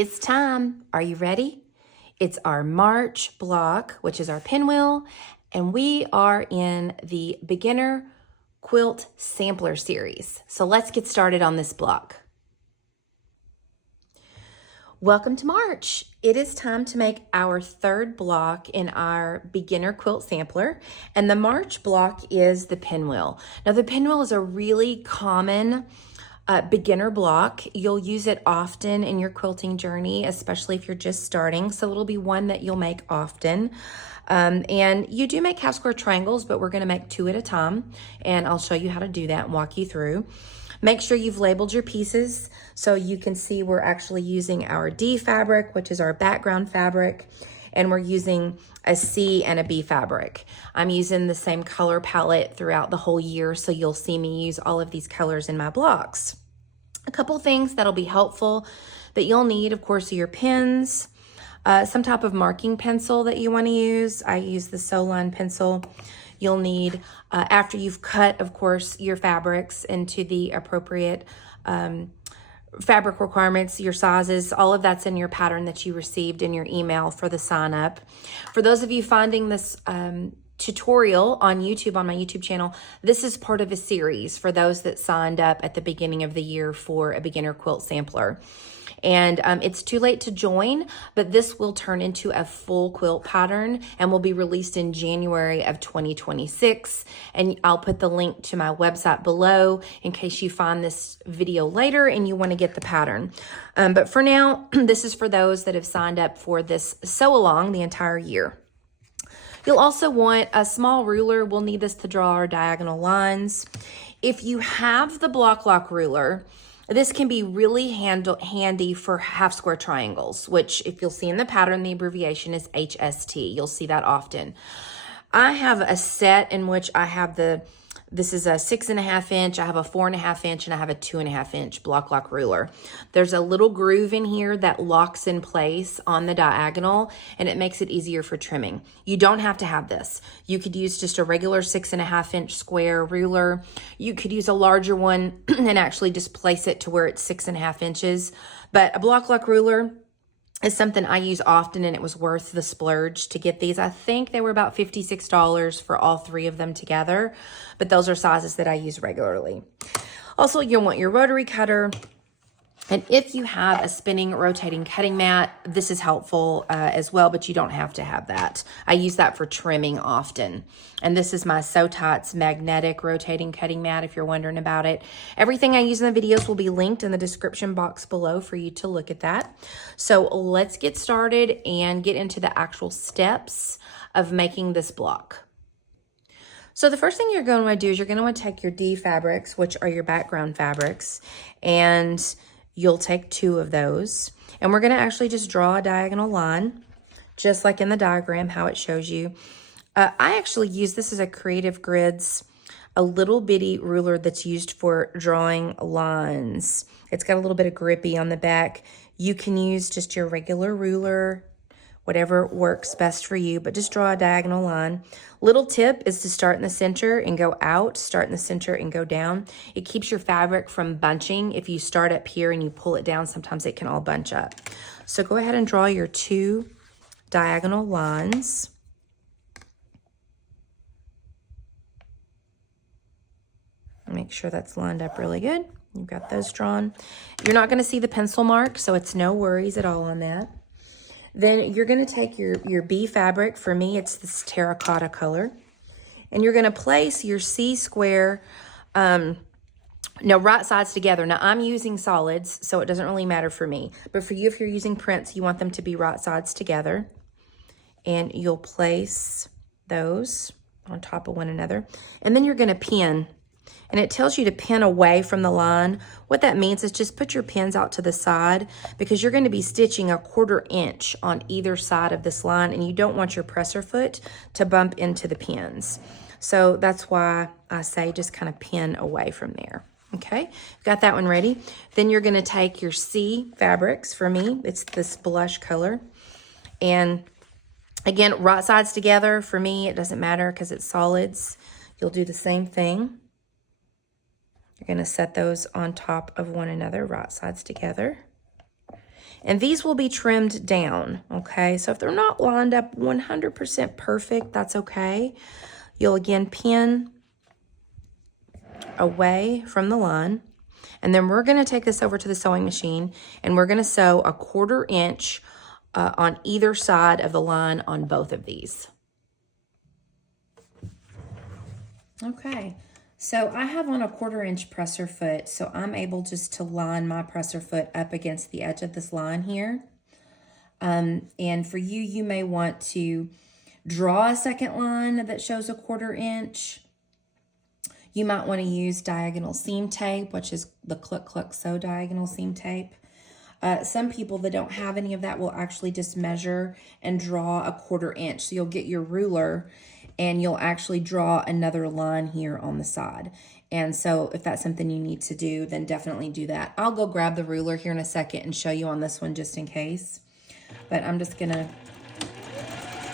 It's time. Are you ready? It's our March block, which is our pinwheel, and we are in the Beginner Quilt Sampler series. So let's get started on this block. Welcome to March. It is time to make our third block in our Beginner Quilt Sampler, and the March block is the pinwheel. Now, the pinwheel is a really common beginner block. You'll use it often in your quilting journey, especially if you're just starting. So it'll be one that you'll make often. And you do make half square triangles, but we're going to make 2 at a time. And I'll show you how to do that and walk you through. Make sure you've labeled your pieces so you can see we're actually using our D fabric, which is our background fabric, and we're using a C and a B fabric. I'm using the same color palette throughout the whole year, so you'll see me use all of these colors in my blocks. A couple things that'll be helpful that you'll need, of course, are your pens, some type of marking pencil that you want to use. I use the Soline pencil. You'll need, after you've cut, of course, your fabrics into the appropriate fabric requirements, your sizes, all of that's in your pattern that you received in your email for the sign up. For those of you finding this tutorial on YouTube, on my YouTube channel, this is part of a series for those that signed up at the beginning of the year for a Beginner Quilt Sampler. And it's too late to join, but this will turn into a full quilt pattern and will be released in January of 2026. And I'll put the link to my website below in case you find this video later and you want to get the pattern. But for now, this is for those that have signed up for this sew along the entire year. You'll also want a small ruler. We'll need this to draw our diagonal lines. If you have the block lock ruler, this can be really handy for half square triangles, which if you'll see in the pattern, the abbreviation is HST. You'll see that often. I have a set in which I have this is a 6.5 inch, I have a 4.5 inch, and I have a 2.5 inch block lock ruler. There's a little groove in here that locks in place on the diagonal, and it makes it easier for trimming. You don't have to have this. You could use just a regular 6.5 inch square ruler. You could use a larger one and actually just place it to where it's 6.5 inches. But a block lock ruler is something I use often, and it was worth the splurge to get these. I think they were about $56 for all 3 of them together, but those are sizes that I use regularly. Also, you'll want your rotary cutter. And if you have a spinning, rotating cutting mat, this is helpful as well, but you don't have to have that. I use that for trimming often. And this is my Sew Tots magnetic rotating cutting mat, if you're wondering about it. Everything I use in the videos will be linked in the description box below for you to look at that. So let's get started and get into the actual steps of making this block. So the first thing you're going to want to do is you're going to want to take your D fabrics, which are your background fabrics, and you'll take 2 of those, and we're going to actually just draw a diagonal line, just like in the diagram, how it shows you. I actually use this as a Creative Grids, a little bitty ruler that's used for drawing lines. It's got a little bit of grippy on the back. You can use just your regular ruler, whatever works best for you, but just draw a diagonal line. Little tip is to start in the center and go out, start in the center and go down. It keeps your fabric from bunching. If you start up here and you pull it down, sometimes it can all bunch up. So go ahead and draw your 2 diagonal lines. Make sure that's lined up really good. You've got those drawn. You're not going to see the pencil mark, so it's no worries at all on that. Then you're going to take your B fabric. For me, it's this terracotta color. And you're going to place your C square, right sides together. Now, I'm using solids, so it doesn't really matter for me. But for you, if you're using prints, you want them to be right sides together. And you'll place those on top of one another. And then you're going to pin. And it tells you to pin away from the line. What that means is just put your pins out to the side, because you're going to be stitching 1/4 inch on either side of this line, and you don't want your presser foot to bump into the pins. So that's why I say just kind of pin away from there. Okay, got that one ready. Then you're going to take your C fabrics. For me, it's this blush color. And again, right sides together. For me, it doesn't matter because it's solids. You'll do the same thing. You're going to set those on top of one another, right sides together. And these will be trimmed down, okay? So if they're not lined up 100% perfect, that's okay. You'll again pin away from the line. And then we're gonna take this over to the sewing machine and we're gonna sew a 1/4 inch on either side of the line on both of these. Okay, so I have on a 1/4 inch presser foot, so I'm able just to line my presser foot up against the edge of this line here. And for you, you may want to draw a second line that shows a 1/4 inch. You might want to use diagonal seam tape, which is the Cluck Cluck Sew diagonal seam tape. Some people that don't have any of that will actually just measure and draw a 1/4 inch. So you'll get your ruler and you'll actually draw another line here on the side. And so if that's something you need to do, then definitely do that. I'll go grab the ruler here in a second and show you on this one just in case. But I'm just gonna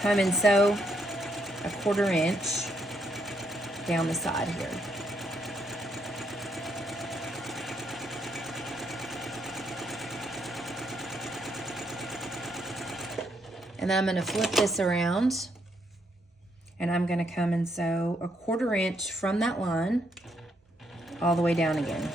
come and sew a 1/4 inch down the side here. And then I'm gonna flip this around and I'm gonna come and sew a 1/4 inch from that line all the way down again.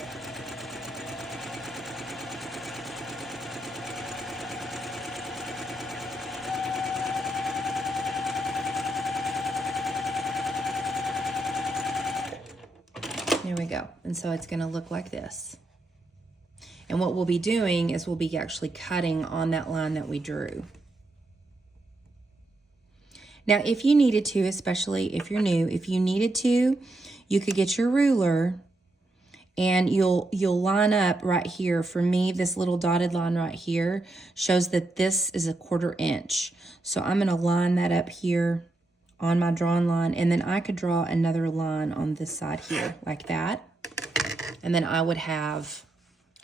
There we go. And so it's gonna look like this. And what we'll be doing is we'll be actually cutting on that line that we drew. Now, if you needed to, especially if you're new, if you needed to, you could get your ruler and you'll line up right here. For me, this little dotted line right here shows that this is a 1/4 inch. So I'm gonna line that up here on my drawn line, and then I could draw another line on this side here like that. And then I would have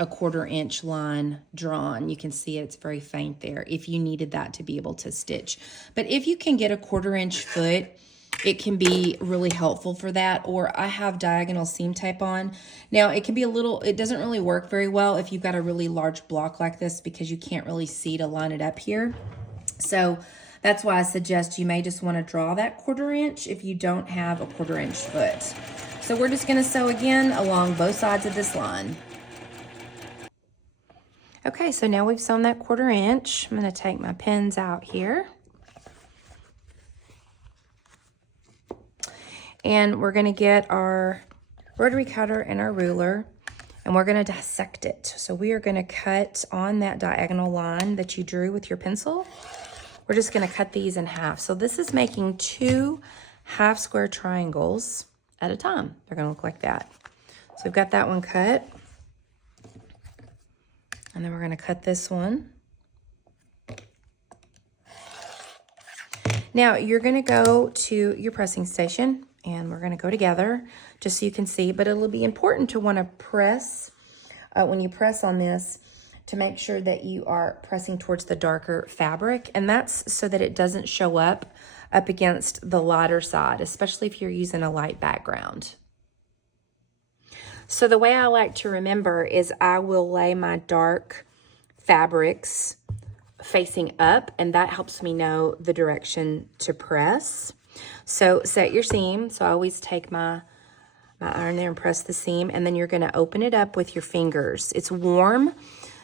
a 1/4 inch line drawn. You can see it's very faint there if you needed that to be able to stitch. But if you can get a 1/4 inch foot, it can be really helpful for that. Or I have diagonal seam tape on. Now it can be it doesn't really work very well if you've got a really large block like this because you can't really see to line it up here. So that's why I suggest you may just want to draw that 1/4 inch if you don't have a 1/4 inch foot. So we're just gonna sew again along both sides of this line. Okay, so now we've sewn that 1/4 inch. I'm gonna take my pins out here. And we're gonna get our rotary cutter and our ruler, and we're gonna dissect it. So we are gonna cut on that diagonal line that you drew with your pencil. We're just gonna cut these in half. So this is making 2 half square triangles at a time. They're gonna look like that. So we've got that one cut. And then we're gonna cut this one. Now you're gonna go to your pressing station and we're gonna go together just so you can see, but it'll be important to wanna press, when you press on this, to make sure that you are pressing towards the darker fabric, and that's so that it doesn't show up against the lighter side, especially if you're using a light background. So the way I like to remember is I will lay my dark fabrics facing up, and that helps me know the direction to press. So set your seam. So I always take my iron there and press the seam, and then you're gonna open it up with your fingers. It's warm,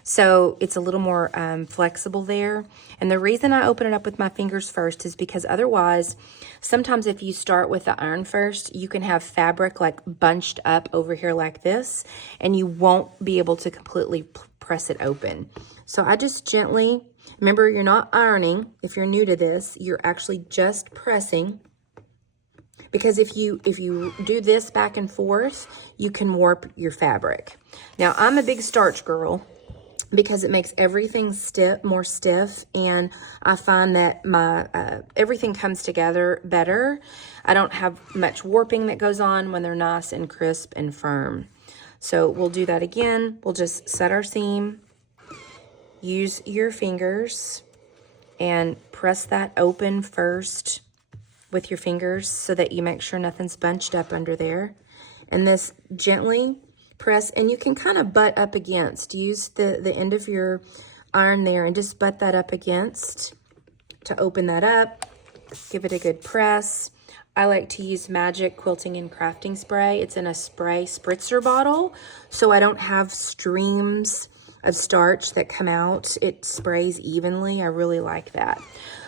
so it's a little more flexible there. And the reason I open it up with my fingers first is because otherwise, sometimes if you start with the iron first, you can have fabric like bunched up over here like this, and you won't be able to completely press it open. So I just gently, remember you're not ironing. If you're new to this, you're actually just pressing, because if you do this back and forth, you can warp your fabric. Now I'm a big starch girl, because it makes everything more stiff, and I find that my everything comes together better. I don't have much warping that goes on when they're nice and crisp and firm. So we'll do that again. We'll just set our seam, use your fingers, and press that open first with your fingers so that you make sure nothing's bunched up under there. And this gently press, and you can kind of butt up against. Use the end of your iron there and just butt that up against to open that up. Give it a good press. I like to use Magic Quilting and Crafting Spray. It's in a spray spritzer bottle, so I don't have streams of starch that come out. It sprays evenly. I really like that.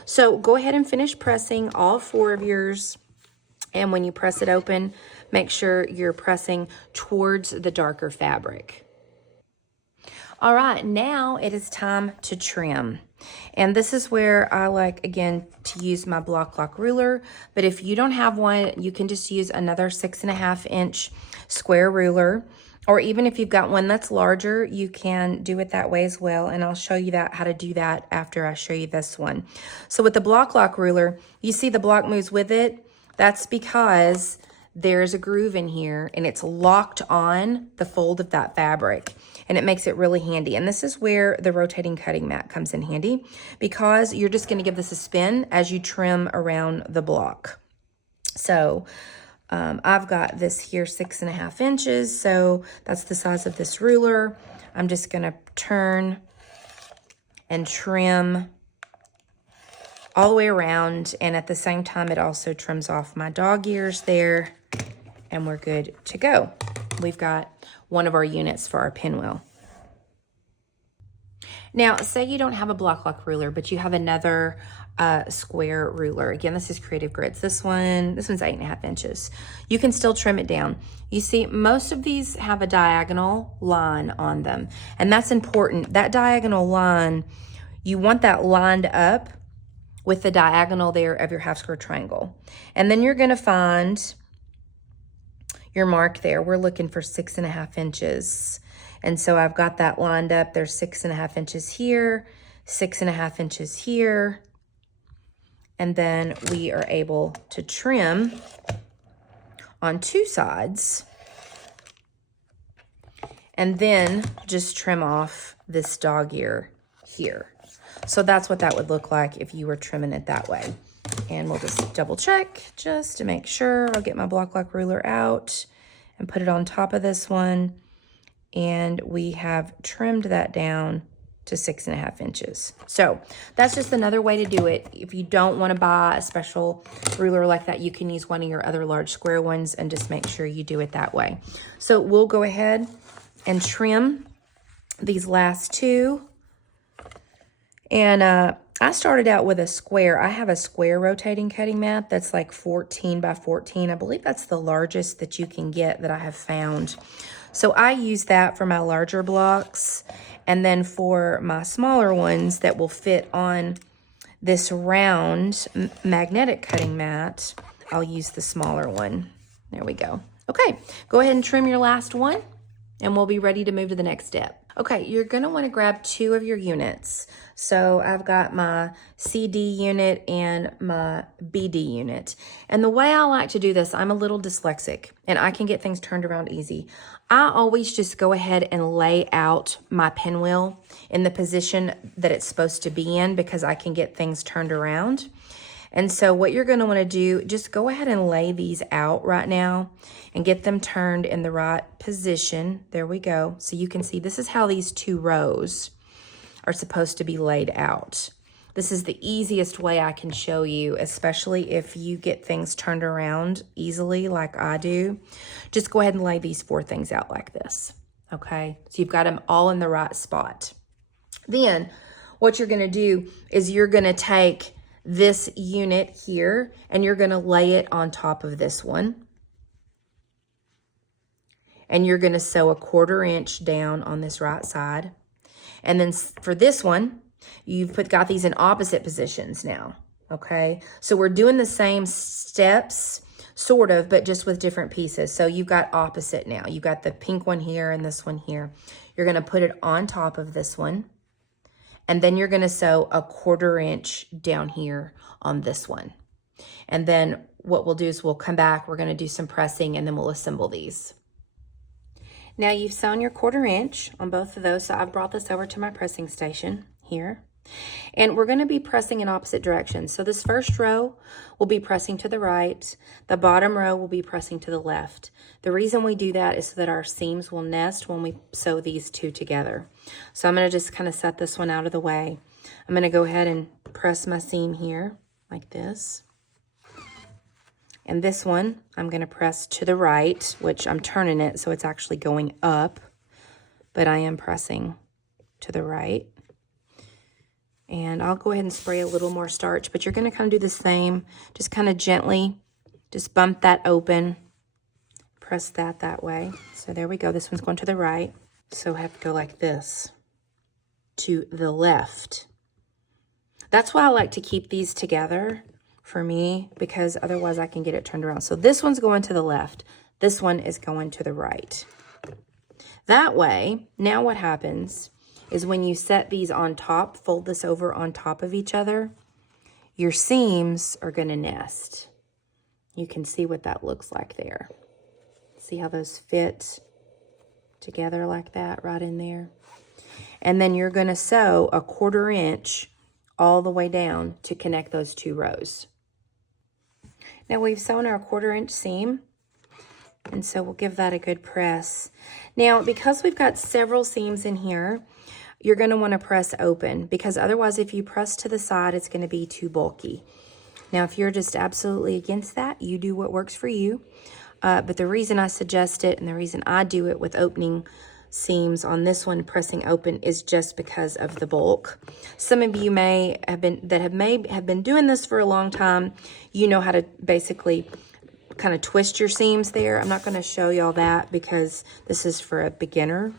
So go ahead and finish pressing all 4 of yours. And when you press it open, make sure you're pressing towards the darker fabric. All right, now it is time to trim. And this is where I like, again, to use my block lock ruler. But if you don't have one, you can just use another 6.5 inch square ruler. Or even if you've got one that's larger, you can do it that way as well. And I'll show you how to do that after I show you this one. So with the block lock ruler, you see the block moves with it. That's because there's a groove in here and it's locked on the fold of that fabric. And it makes it really handy. And this is where the rotating cutting mat comes in handy, because you're just going to give this a spin as you trim around the block. So I've got this here 6.5 inches. So that's the size of this ruler. I'm just going to turn and trim all the way around. And at the same time, it also trims off my dog ears there. And we're good to go. We've got one of our units for our pinwheel. Now, say you don't have a block lock ruler, but you have another square ruler. Again, this is Creative Grids. This one's 8.5 inches. You can still trim it down. You see, most of these have a diagonal line on them, and that's important. That diagonal line, you want that lined up with the diagonal there of your half square triangle. And then you're going to find your mark there. We're looking for 6.5 inches. And so I've got that lined up. There's 6.5 inches here, 6.5 inches here. And then we are able to trim on 2 sides. And then just trim off this dog ear here. So that's what that would look like if you were trimming it that way. And we'll just double check just to make sure. I'll get my block lock ruler out and put it on top of this one. And we have trimmed that down to 6.5 inches. So that's just another way to do it. If you don't want to buy a special ruler like that, you can use one of your other large square ones and just make sure you do it that way. So we'll go ahead and trim these last 2. And I started out with a square. I have a square rotating cutting mat that's like 14 by 14. I believe that's the largest that you can get that I have found. So I use that for my larger blocks. And then for my smaller ones that will fit on this round magnetic cutting mat, I'll use the smaller one. There we go. Okay, go ahead and trim your last one and we'll be ready to move to the next step. Okay, you're gonna wanna grab 2 of your units. So I've got my CD unit and my BD unit. And the way I like to do this, I'm a little dyslexic and I can get things turned around easy. I always just go ahead and lay out my pinwheel in the position that it's supposed to be in because I can get things turned around. And so what you're going to want to do, just go ahead and lay these out right now and get them turned in the right position. There we go. So you can see this is how these 2 rows are supposed to be laid out. This is the easiest way I can show you, especially if you get things turned around easily like I do. Just go ahead and lay these 4 things out like this. Okay, so you've got them all in the right spot. Then what you're going to do is you're going to take this unit here and you're going to lay it on top of this one. And you're going to sew a 1/4 inch down on this right side. And then for this one, you've got these in opposite positions now. Okay, so we're doing the same steps, sort of, but just with different pieces. So you've got opposite now. You've got the pink one here and this one here. You're going to put it on top of this one. And then you're going to sew a 1/4 inch down here on this one. And then what we'll do is we'll come back, we're going to do some pressing, and then we'll assemble these. Now you've sewn your 1/4 inch on both of those. So I've brought this over to my pressing station here. And we're going to be pressing in opposite directions. So this first row will be pressing to the right. The bottom row will be pressing to the left. The reason we do that is so that our seams will nest when we sew these two together. So I'm going to just kind of set this one out of the way. I'm going to go ahead and press my seam here like this. And this one, I'm going to press to the right, which I'm turning it so it's actually going up, but I am pressing to the right. And I'll go ahead and spray a little more starch, but you're going to kind of do the same. Just kind of gently, just bump that open. Press that way. So there we go. This one's going to the right. So I have to go like this to the left. That's why I like to keep these together for me, because otherwise I can get it turned around. So this one's going to the left. This one is going to the right. That way, now what happens is when you set these on top, fold this over on top of each other, your seams are going to nest. You can see what that looks like there. See how those fit together like that right in there? And then you're going to sew a 1/4 inch all the way down to connect those two rows. Now we've sewn our 1/4 inch seam, and so we'll give that a good press. Now, because we've got several seams in here, you're going to want to press open, because otherwise if you press to the side, it's going to be too bulky. Now, if you're just absolutely against that, you do what works for you. But the reason I suggest it, and the reason I do it with opening seams on this one, pressing open, is just because of the bulk. Some of you may have been doing this for a long time. You know how to basically kind of twist your seams there. I'm not going to show y'all that because this is for a beginner.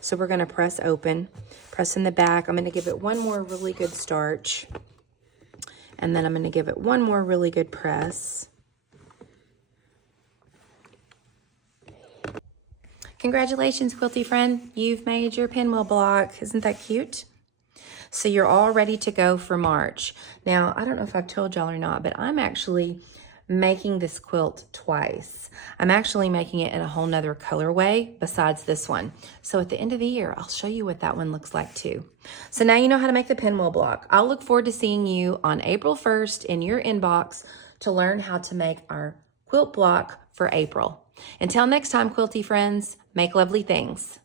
So we're going to press open, press in the back. I'm going to give it one more really good starch, and then I'm going to give it one more really good press. Congratulations, quilty friend. You've made your pinwheel block. Isn't that cute? So you're all ready to go for March. Now, I don't know if I've told y'all or not, but I'm actually making this quilt twice. I'm actually making it in a whole nother colorway besides this one. So at the end of the year, I'll show you what that one looks like too. So now you know how to make the pinwheel block. I'll look forward to seeing you on April 1st in your inbox to learn how to make our quilt block for April. Until next time, quilty friends, make lovely things.